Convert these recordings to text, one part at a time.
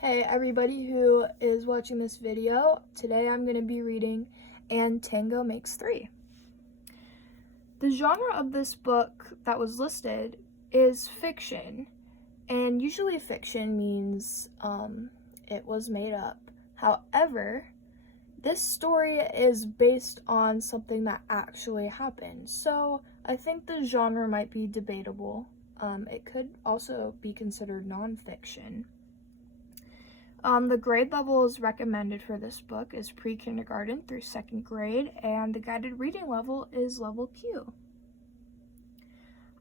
Hey everybody who is watching this video. Today I'm going to be reading And Tango Makes Three. The genre of this book that was listed is fiction, and usually fiction means it was made up. However, this story is based on something that actually happened, so I think the genre might be debatable. It could also be considered nonfiction. The grade levels recommended for this book is pre-kindergarten through 2nd grade, and the guided reading level is level Q.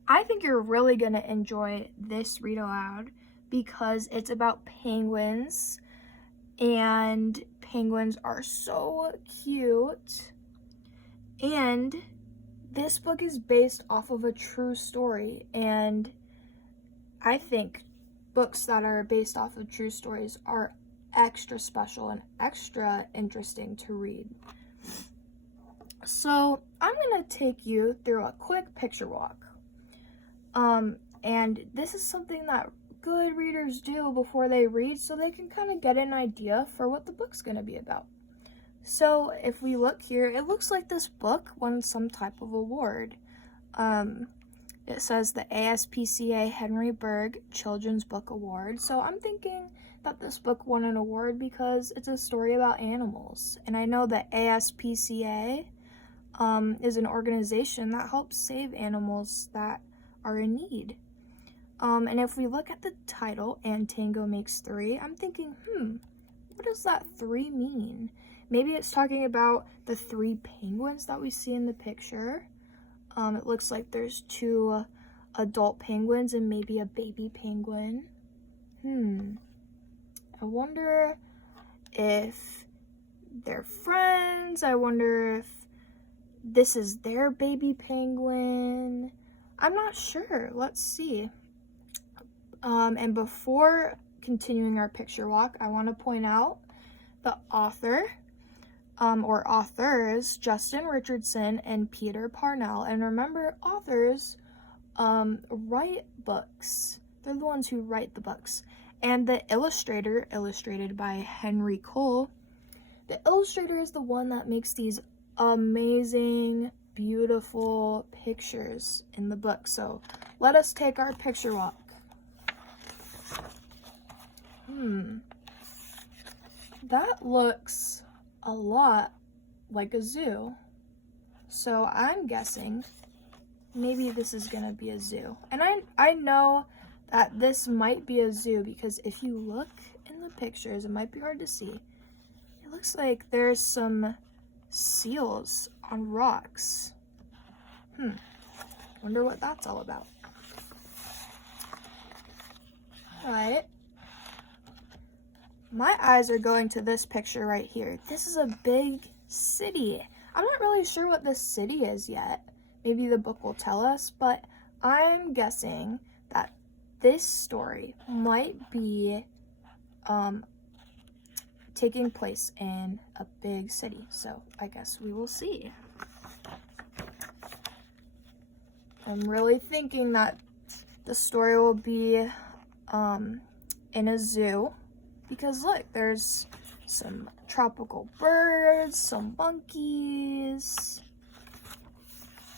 I think you're really going to enjoy this read aloud because it's about penguins, and penguins are so cute. And this book is based off of a true story, and I think books that are based off of true stories are extra special and extra interesting to read. So I'm going to take you through a quick picture walk. And this is something that good readers do before they read so they can kind of get an idea for what the book's going to be about. So if we look here, it looks like this book won some type of award. It says the ASPCA Henry Berg Children's Book Award. So I'm thinking that this book won an award because it's a story about animals. And I know that ASPCA is an organization that helps save animals that are in need. And if we look at the title, And Tango Makes Three, I'm thinking, what does that 3 mean? Maybe it's talking about the 3 penguins that we see in the picture. It looks like there's 2 adult penguins and maybe a baby penguin. I wonder if they're friends. I wonder if this is their baby penguin. I'm not sure. Let's see. And before continuing our picture walk, I want to point out the author. Or authors, Justin Richardson and Peter Parnell. And remember, authors write books. They're the ones who write the books. And the illustrator, illustrated by Henry Cole, the illustrator is the one that makes these amazing, beautiful pictures in the book. So let us take our picture walk. That looks a lot like a zoo. So I'm guessing maybe this is gonna be a zoo. And I know that this might be a zoo because if you look in the pictures, it might be hard to see. It looks like there's some seals on rocks. Wonder what that's all about. Alright. My eyes are going to this picture right here. This is a big city. I'm not really sure what this city is yet. Maybe the book will tell us, but I'm guessing that this story might be taking place in a big city. So I guess we will see. I'm really thinking that the story will be in a zoo. Because look, there's some tropical birds, some monkeys,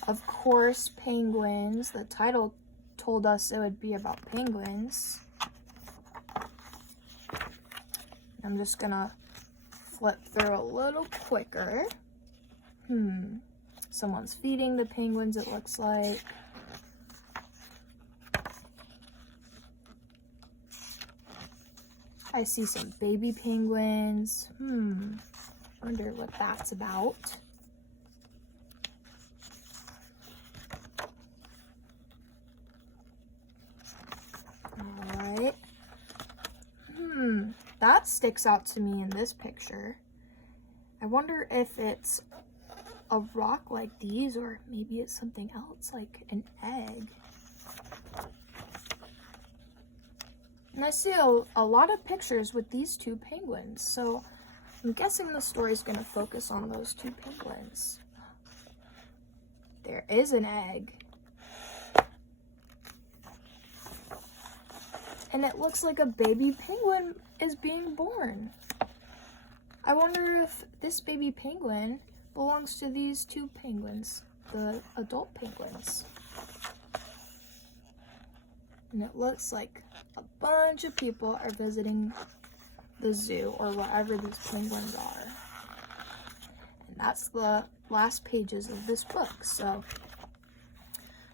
of course, penguins. The title told us it would be about penguins. I'm just gonna flip through a little quicker. Someone's feeding the penguins, it looks like. I see some baby penguins. Wonder what that's about. Alright. That sticks out to me in this picture. I wonder if it's a rock like these, or maybe it's something else, like an egg. And I see a lot of pictures with these 2 penguins, so I'm guessing the story's going to focus on those 2 penguins. There is an egg. And it looks like a baby penguin is being born. I wonder if this baby penguin belongs to these two penguins, the adult penguins. And it looks like a bunch of people are visiting the zoo or wherever these penguins are. And that's the last pages of this book. So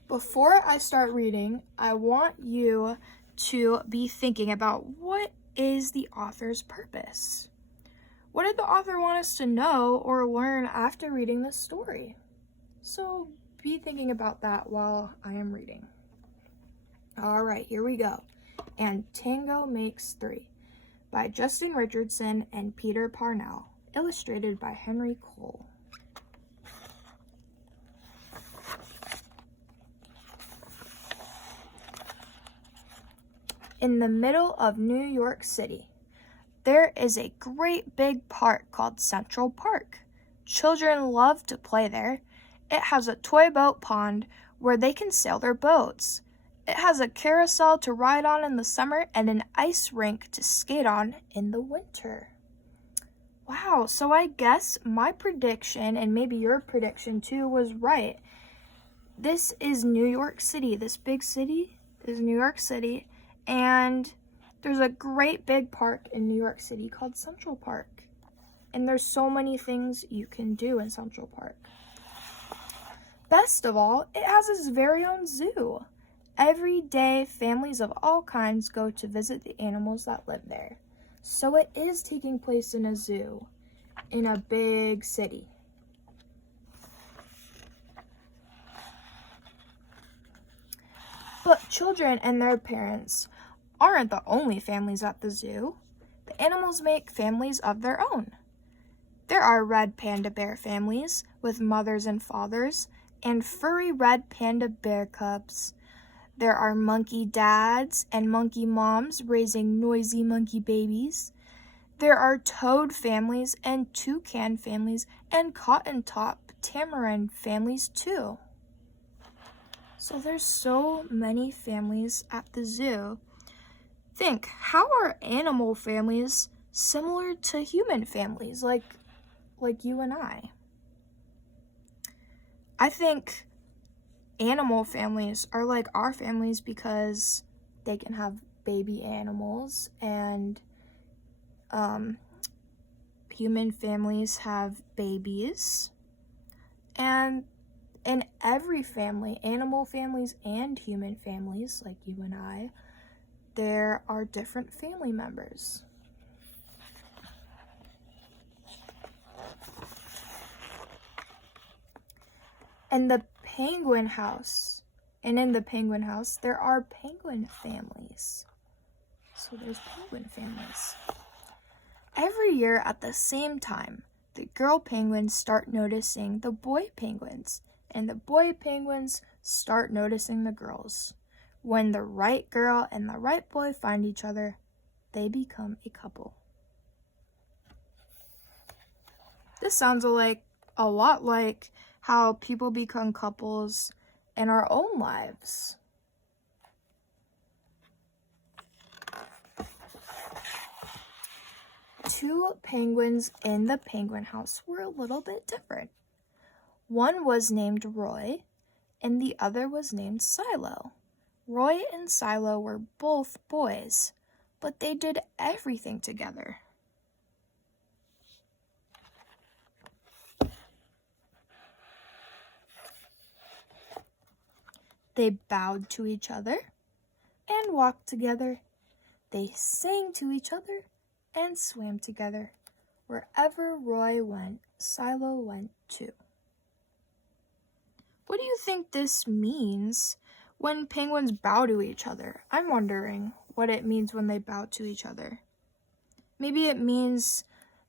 before I start reading, I want you to be thinking about what is the author's purpose? What did the author want us to know or learn after reading this story? So be thinking about that while I am reading. All right, here we go. And Tango Makes Three by Justin Richardson and Peter Parnell, illustrated by Henry Cole. In the middle of New York City, there is a great big park called Central Park. Children love to play there. It has a toy boat pond where they can sail their boats. It has a carousel to ride on in the summer and an ice rink to skate on in the winter. Wow, so I guess my prediction, and maybe your prediction too, was right. This is New York City. This big city is New York City, and there's a great big park in New York City called Central Park. And there's so many things you can do in Central Park. Best of all, it has its very own zoo. Every day, families of all kinds go to visit the animals that live there. So it is taking place in a zoo, in a big city. But children and their parents aren't the only families at the zoo. The animals make families of their own. There are red panda bear families with mothers and fathers, and furry red panda bear cubs. There are monkey dads and monkey moms raising noisy monkey babies. There are toad families and toucan families and cotton top tamarin families too. So there's so many families at the zoo. Think, how are animal families similar to human families like you and I? I think animal families are like our families because they can have baby animals, and human families have babies. And in every family, animal families and human families like you and I, there are different family members. And in the penguin house, there are penguin families. So there's penguin families. Every year at the same time, the girl penguins start noticing the boy penguins, and the boy penguins start noticing the girls. When the right girl and the right boy find each other, they become a couple. This sounds a lot like how people become couples in our own lives. Two penguins in the penguin house were a little bit different. One was named Roy, and the other was named Silo. Roy and Silo were both boys, but they did everything together. They bowed to each other and walked together. They sang to each other and swam together. Wherever Roy went, Silo went too. What do you think this means when penguins bow to each other? I'm wondering what it means when they bow to each other. Maybe it means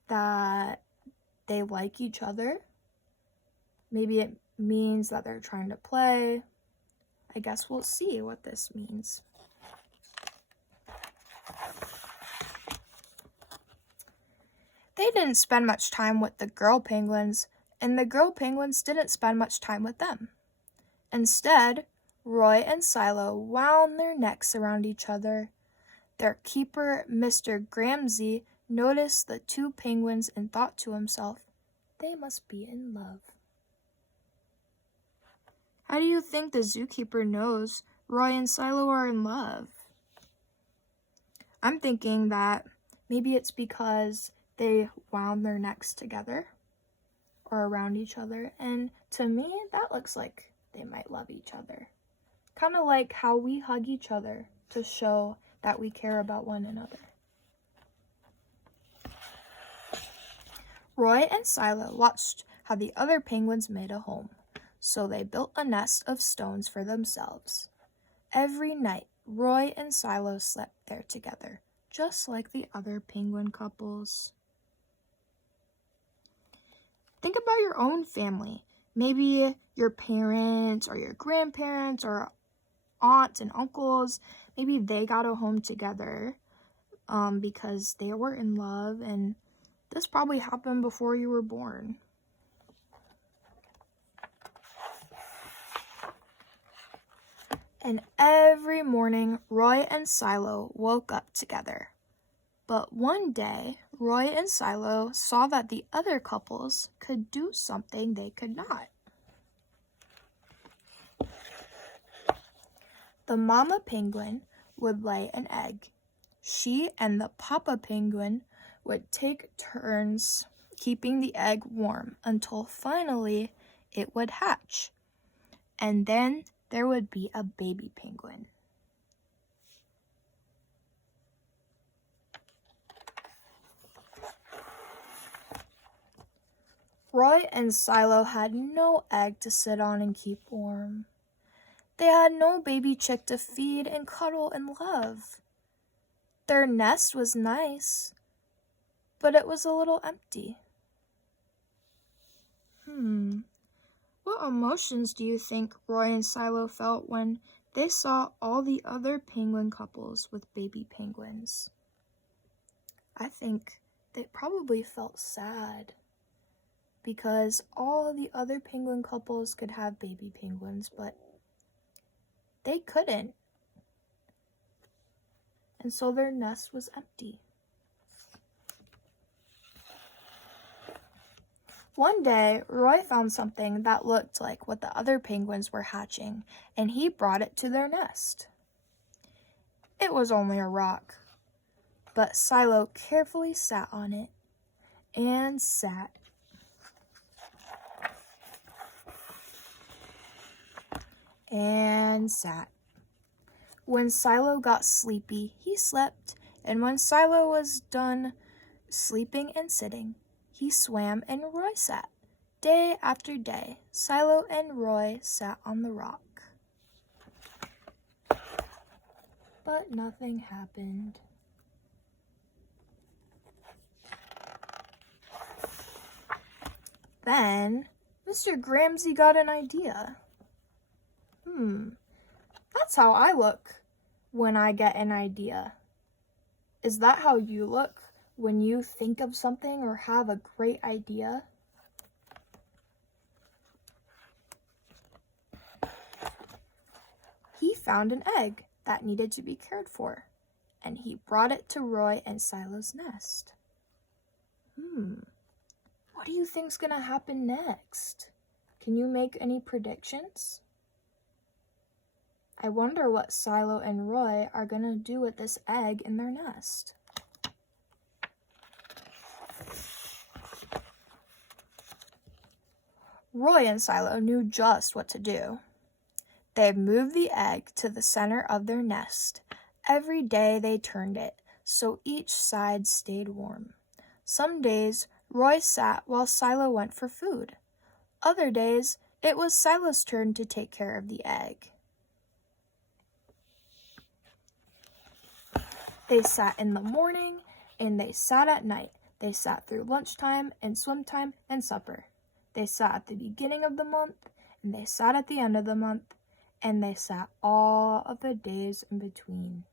that they like each other. Maybe it means that they're trying to play. I guess we'll see what this means. They didn't spend much time with the girl penguins, and the girl penguins didn't spend much time with them. Instead, Roy and Silo wound their necks around each other. Their keeper, Mr. Gramsci, noticed the two penguins and thought to himself, they must be in love. How do you think the zookeeper knows Roy and Silo are in love? I'm thinking that maybe it's because they wound their necks together or around each other, and to me, that looks like they might love each other. Kind of like how we hug each other to show that we care about one another. Roy and Silo watched how the other penguins made a home, so they built a nest of stones for themselves. Every night, Roy and Silo slept there together, just like the other penguin couples. Think about your own family. Maybe your parents or your grandparents or aunts and uncles, maybe they got a home together because they were in love, and this probably happened before you were born. And every morning, Roy and Silo woke up together. But one day, Roy and Silo saw that the other couples could do something they could not. The mama penguin would lay an egg. She and the papa penguin would take turns keeping the egg warm until finally it would hatch. And then there would be a baby penguin. Roy and Silo had no egg to sit on and keep warm. They had no baby chick to feed and cuddle and love. Their nest was nice, but it was a little empty. What emotions do you think Roy and Silo felt when they saw all the other penguin couples with baby penguins? I think they probably felt sad because all the other penguin couples could have baby penguins, but they couldn't. And so their nest was empty. One day, Roy found something that looked like what the other penguins were hatching, and he brought it to their nest. It was only a rock, but Silo carefully sat on it and sat. And sat. When Silo got sleepy, he slept, and when Silo was done sleeping and sitting, he swam and Roy sat. Day after day, Silo and Roy sat on the rock. But nothing happened. Then, Mr. Gramsci got an idea. That's how I look when I get an idea. Is that how you look when you think of something or have a great idea? He found an egg that needed to be cared for, and he brought it to Roy and Silo's nest. What do you think's gonna happen next? Can you make any predictions? I wonder what Silo and Roy are gonna do with this egg in their nest. Roy and Silo knew just what to do. They moved the egg to the center of their nest. Every day they turned it, so each side stayed warm. Some days, Roy sat while Silo went for food. Other days, it was Silo's turn to take care of the egg. They sat in the morning and they sat at night. They sat through lunchtime and swim time and supper. They sat at the beginning of the month and they sat at the end of the month, and they sat all of the days in between.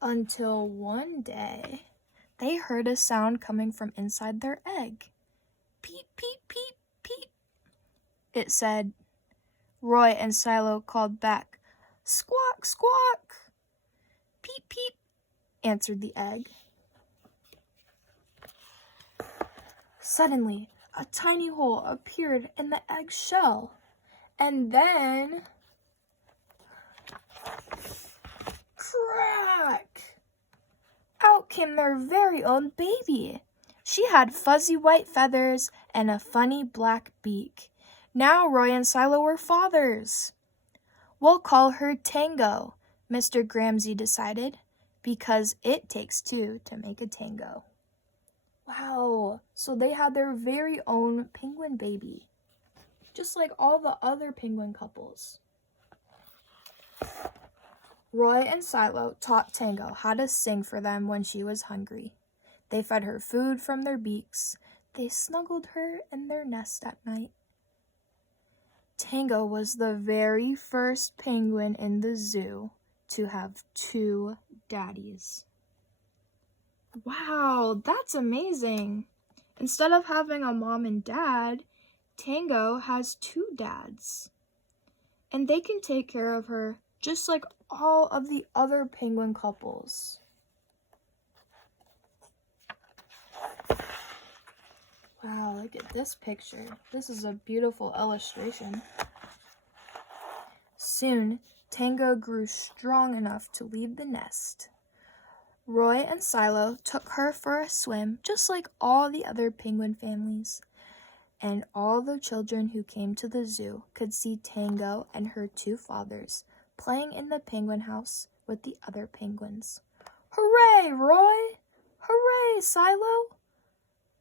Until one day, they heard a sound coming from inside their egg. Peep, peep, peep, peep. It said, Roy and Silo called back. Squawk, squawk. Peep, peep, answered the egg. Suddenly, a tiny hole appeared in the egg's shell. And then, crack! Out came their very own baby. She had fuzzy white feathers and a funny black beak. Now Roy and Silo were fathers. We'll call her Tango, Mr. Gramsci decided, because it takes two to make a tango. Wow, so they had their very own penguin baby, just like all the other penguin couples. Roy and Silo taught Tango how to sing for them when she was hungry. They fed her food from their beaks. They snuggled her in their nest at night. Tango was the very first penguin in the zoo to have two daddies. Wow, that's amazing. Instead of having a mom and dad, Tango has two dads. And they can take care of her just like all of the other penguin couples. Wow, look at this picture. This is a beautiful illustration. Soon, Tango grew strong enough to leave the nest. Roy and Silo took her for a swim, just like all the other penguin families. And all the children who came to the zoo could see Tango and her two fathers playing in the penguin house with the other penguins. Hooray, Roy! Hooray, Silo!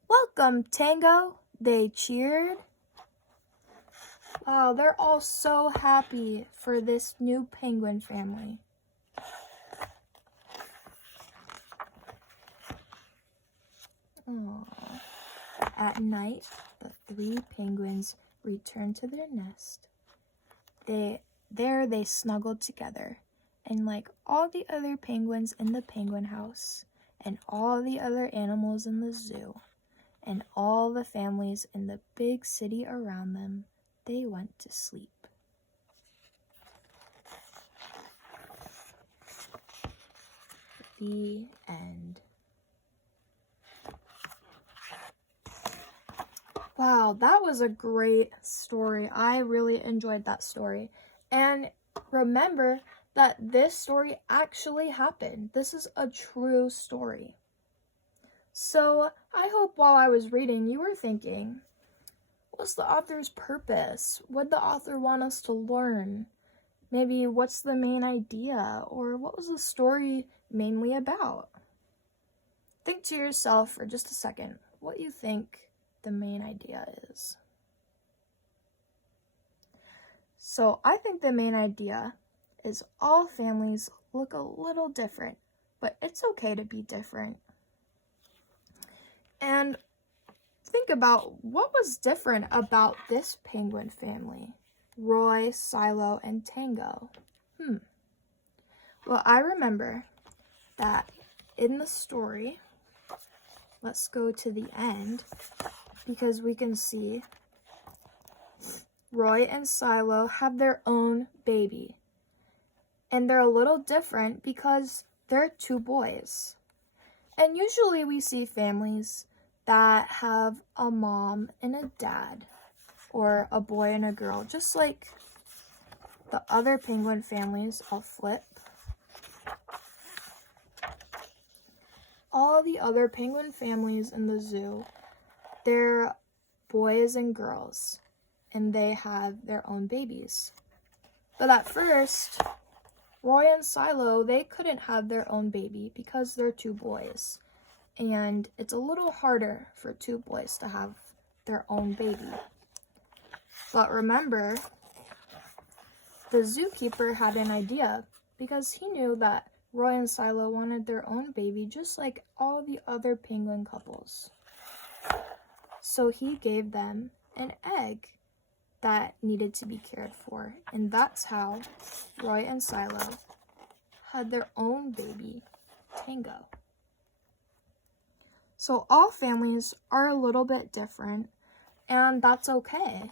Welcome, Tango! They cheered. Wow, they're all so happy for this new penguin family. Aww. At night, the three penguins returned to their nest. There they snuggled together, and like all the other penguins in the penguin house, and all the other animals in the zoo, and all the families in the big city around them, they went to sleep. The end. Wow, that was a great story. I really enjoyed that story. And remember that this story actually happened. This is a true story. So I hope while I was reading, you were thinking, what's the author's purpose? What did the author want us to learn? Maybe what's the main idea? Or what was the story mainly about? Think to yourself for just a second what you think the main idea is. So I think the main idea is all families look a little different, but it's okay to be different. And think about what was different about this penguin family, Roy, Silo, and Tango. Well, I remember that in the story, let's go to the end, because we can see Roy and Silo have their own baby. And they're a little different because they're two boys. And usually we see families that have a mom and a dad, or a boy and a girl, just like the other penguin families. I'll flip. All the other penguin families in the zoo, they're boys and girls, and they have their own babies. But at first, Roy and Silo, they couldn't have their own baby because they're two boys. And it's a little harder for two boys to have their own baby. But remember, the zookeeper had an idea because he knew that Roy and Silo wanted their own baby just like all the other penguin couples. So he gave them an egg that needed to be cared for. And that's how Roy and Silo had their own baby, Tango. So all families are a little bit different, and that's okay.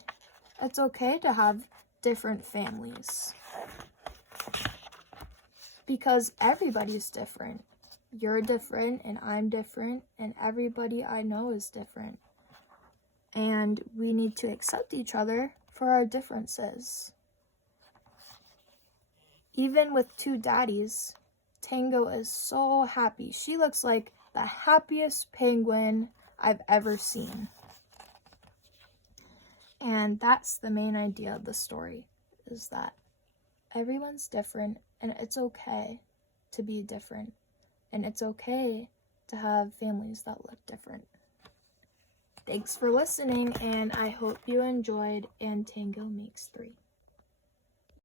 It's okay to have different families. Because everybody's different. You're different, and I'm different, and everybody I know is different. And we need to accept each other for our differences. Even with two daddies, Tango is so happy. She looks like the happiest penguin I've ever seen. And that's the main idea of the story, is that everyone's different, and it's okay to be different. And it's okay to have families that look different. Thanks for listening, and I hope you enjoyed And Tango Makes Three.